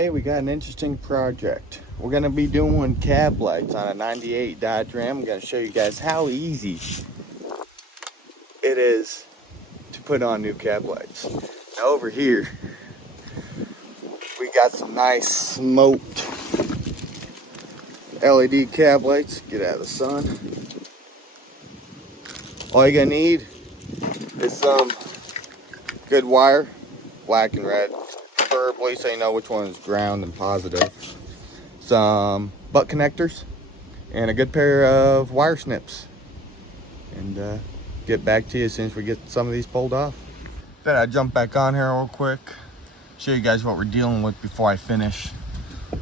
Hey, we got an interesting project. We're gonna be doing cab lights on a 98 Dodge Ram. I'm gonna show you guys how easy it is to put on new cab lights. Now over here, we got some nice smoked LED cab lights. Get out of the sun. All you're gonna need is some good wire, black and red, preferably so you know which one is ground and positive. Some butt connectors and a good pair of wire snips, and get back to you as soon as we get some of these pulled off. Then I jump back on here real quick, show you guys what we're dealing with before I finish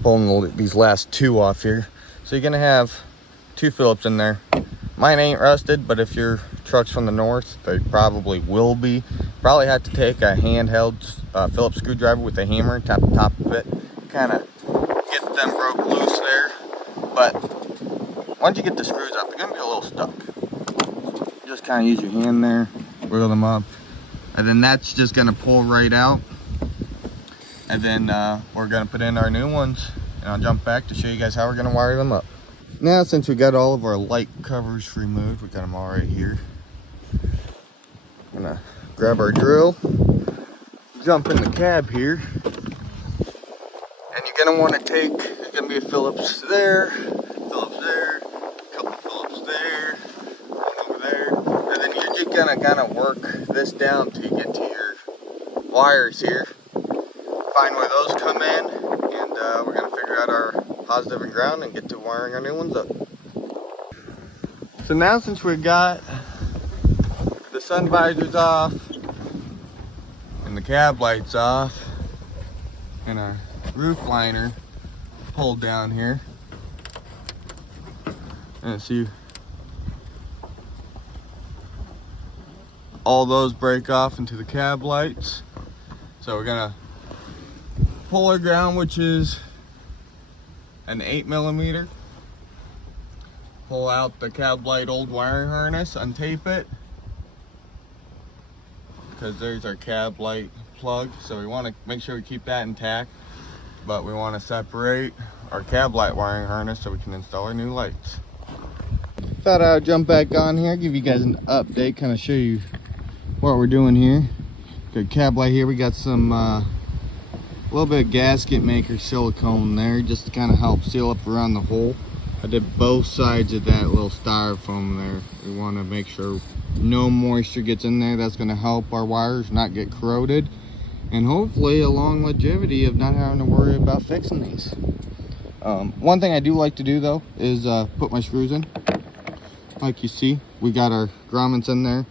pulling these last two off here. So you're gonna have two Phillips in there. Mine ain't rusted, but if your truck's from the north, they probably will be. Probably have to take a handheld Phillips screwdriver with a hammer and tap the top of it, kind of get them broke loose there. But once you get the screws up, they're gonna be a little stuck. Just kind of use your hand there, wiggle them up, and then that's just gonna pull right out. And then we're gonna put in our new ones, and I'll jump back to show you guys how we're gonna wire them up. Now, since we got all of our light covers removed, we got them all right here. I'm gonna grab our drill, jump in the cab here, and you're gonna want to take, there's gonna be a Phillips there, Phillips there, a couple Phillips there, one over there, and then you're just gonna kind of work this down till you get to your wires here. Find where those come in, and we're gonna figure out our positive and ground and get to wiring our new ones up. So now, since we got the sun visors off and the cab lights off and our roof liner pulled down here, and see all those break off into the cab lights. So we're gonna pull our ground, which is an 8mm. Pull out the cab light old wiring harness, untape it, because there's our cab light plug. So we want to make sure we keep that intact, but we want to separate our cab light wiring harness so we can install our new lights. Thought I would jump back on here, give you guys an update, kind of show you what we're doing here. Good cab light here. We got some a little bit of gasket maker silicone there, just to kind of help seal up around the hole. I did both sides of that little styrofoam there. We want to make sure no moisture gets in there. That's going to help our wires not get corroded, and hopefully a long longevity of not having to worry about fixing these. One thing I do like to do though is put my screws in. Like you see, we got our grommets in there.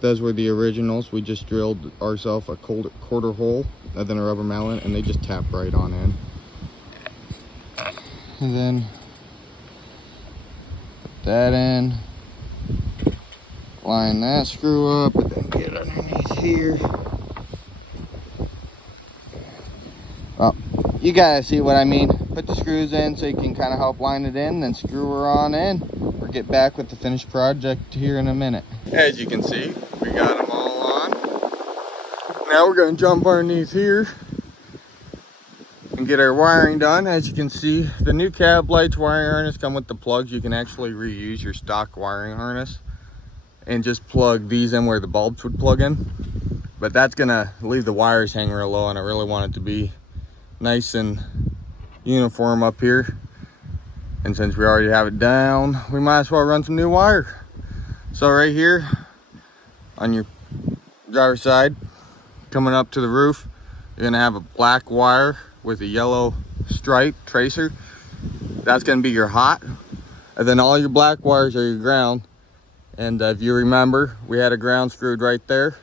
Those were the originals. We just drilled ourselves a quarter hole and then a rubber mallet, and they just tap right on in. And then put that in, line that screw up, and then get underneath here. Well, you guys see what I mean. Put the screws in so you can kind of help line it in, then screw her on in. We'll get back with the finished project here in a minute. As you can see, we got them all on. Now we're going to jump underneath here and get our wiring done. As you can see, the new cab lights wiring harness come with the plugs. You can actually reuse your stock wiring harness and just plug these in where the bulbs would plug in. But that's going to leave the wires hanging real low, and I really want it to be nice and uniform up here. And since we already have it down, we might as well run some new wire. So right here on your driver's side, coming up to the roof, you're gonna have a black wire with a yellow stripe tracer. That's gonna be your hot. And then all your black wires are your ground. And if you remember, we had a ground screwed right there.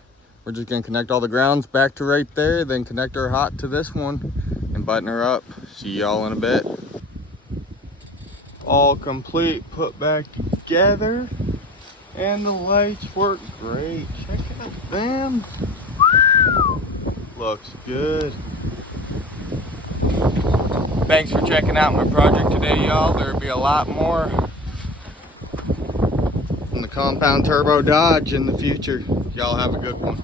We're just gonna connect all the grounds back to right there, then connect our hot to this one and button her up. See y'all in a bit. All complete, put back together, and the lights work great. Check out them. Looks good. Thanks for checking out my project today, y'all. There'll be a lot more on the compound turbo Dodge in the future. Y'all have a good one.